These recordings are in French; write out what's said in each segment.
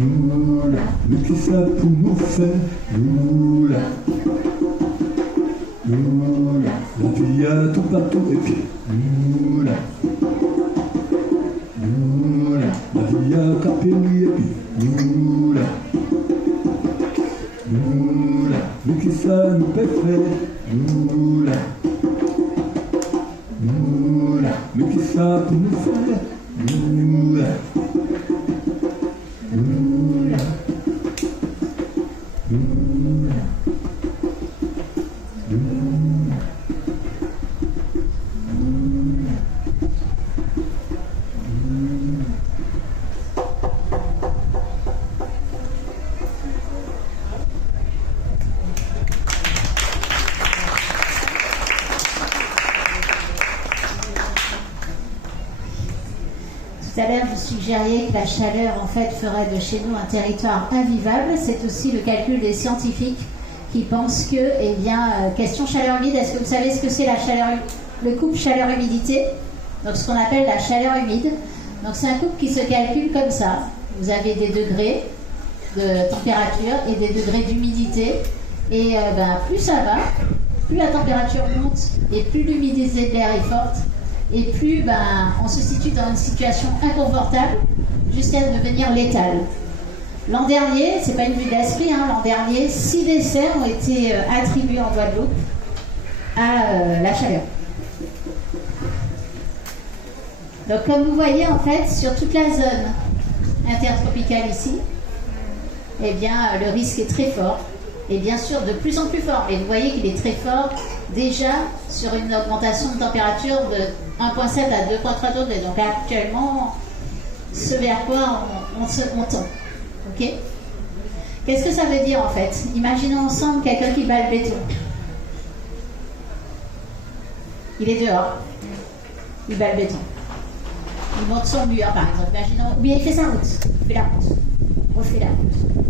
Oula, mais qui ça pour nous faire? Oula, oula, la vie a tout partout et puis oula, oula, la vie a capé oui et puis oula, oula, mais qui ça nous fait faire? Oula, oula, mais qui ça pour nous faire? Oula. Tout à l'heure, vous suggériez que la chaleur, en fait, ferait de chez nous un territoire invivable. C'est aussi le calcul des scientifiques qui pensent que, eh bien, question chaleur humide, est-ce que vous savez ce que c'est la chaleur, le couple chaleur-humidité? Donc, ce qu'on appelle la chaleur humide. Donc, c'est un couple qui se calcule comme ça. Vous avez des degrés de température et des degrés d'humidité. Et plus ça va, plus la température monte et plus l'humidité de l'air est forte. Et plus on se situe dans une situation inconfortable jusqu'à devenir létale. L'an dernier, c'est pas une vue d'esprit, l'an dernier, 6 décès ont été attribués en Guadeloupe à la chaleur. Donc comme vous voyez, en fait, sur toute la zone intertropicale ici, eh bien, le risque est très fort. Et bien sûr, de plus en plus fort. Mais vous voyez qu'il est très fort déjà sur une augmentation de température de 1,7 à 2,3 degrés. Donc actuellement, ce vers quoi on tend. Ok? Qu'est-ce que ça veut dire en fait? Imaginons ensemble quelqu'un qui bat le béton. Il est dehors. Il bat le béton. Il monte son mur par exemple. Imaginons. Ou bien il fait sa route. Il fait la route. On refait la route.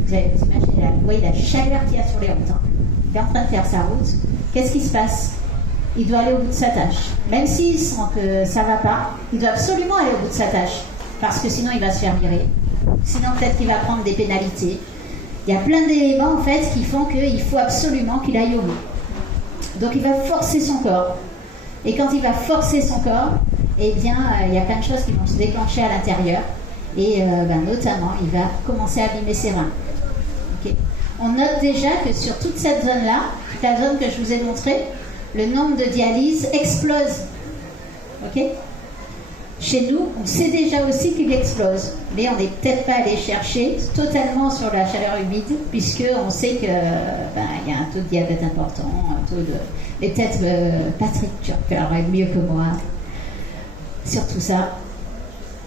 Vous imaginez là, vous voyez la chaleur qu'il y a sur les routes. Il est en train de faire sa route. Qu'est-ce qui se passe? Il doit aller au bout de sa tâche. Même s'il sent que ça ne va pas, il doit absolument aller au bout de sa tâche. Parce que sinon, il va se faire virer. Sinon, peut-être qu'il va prendre des pénalités. Il y a plein d'éléments, en fait, qui font qu'il faut absolument qu'il aille au bout. Donc, il va forcer son corps. Et quand il va forcer son corps, eh bien, il y a plein de choses qui vont se déclencher à l'intérieur. Et notamment, il va commencer à abîmer ses reins. Okay. On note déjà que sur toute cette zone-là, toute la zone que je vous ai montrée, le nombre de dialyses explose. Ok? Chez nous, on sait déjà aussi qu'il explose, mais on n'est peut-être pas allé chercher totalement sur la chaleur humide, puisqu'on sait qu'il y a un taux de diabète important, un taux de... Mais peut-être Patrick, tu parlerais mieux que moi sur tout ça.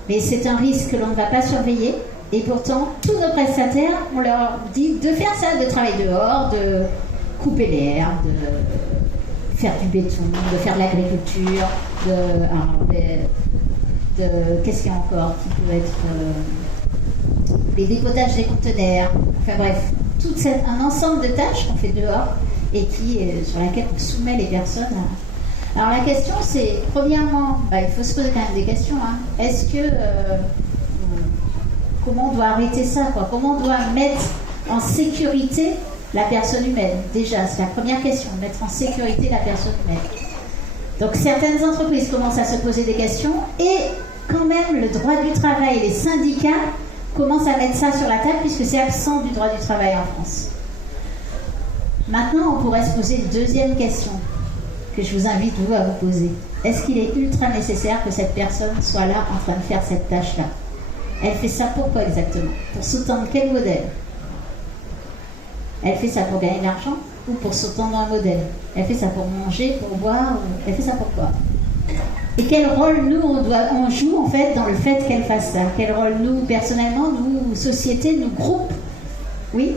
Mais c'est un risque que l'on ne va pas surveiller. Et pourtant, tous nos prestataires, on leur dit de faire ça, de travailler dehors, de couper l'herbe, de faire du béton, de faire de l'agriculture, qu'est-ce qu'il y a encore qui peut être les dépotages des conteneurs, enfin bref, un ensemble de tâches qu'on fait dehors et sur laquelle on soumet les personnes à... Alors la question c'est, premièrement, il faut se poser quand même des questions. Est-ce que... comment on doit arrêter ça, quoi? Comment on doit mettre en sécurité la personne humaine? Déjà, c'est la première question, mettre en sécurité la personne humaine. Donc certaines entreprises commencent à se poser des questions et quand même le droit du travail et les syndicats commencent à mettre ça sur la table puisque c'est absent du droit du travail en France. Maintenant, on pourrait se poser une deuxième question que je vous invite vous à vous poser. Est-ce qu'il est ultra nécessaire que cette personne soit là en train de faire cette tâche-là? Elle fait ça pourquoi exactement? Pour sous-tendre quel modèle? Elle fait ça pour gagner de l'argent ou pour sous-tendre un modèle? Elle fait ça pour manger, pour boire? Elle fait ça pourquoi? Et quel rôle nous on joue en fait dans le fait qu'elle fasse ça? Quel rôle nous personnellement, nous société, nous groupes? Oui?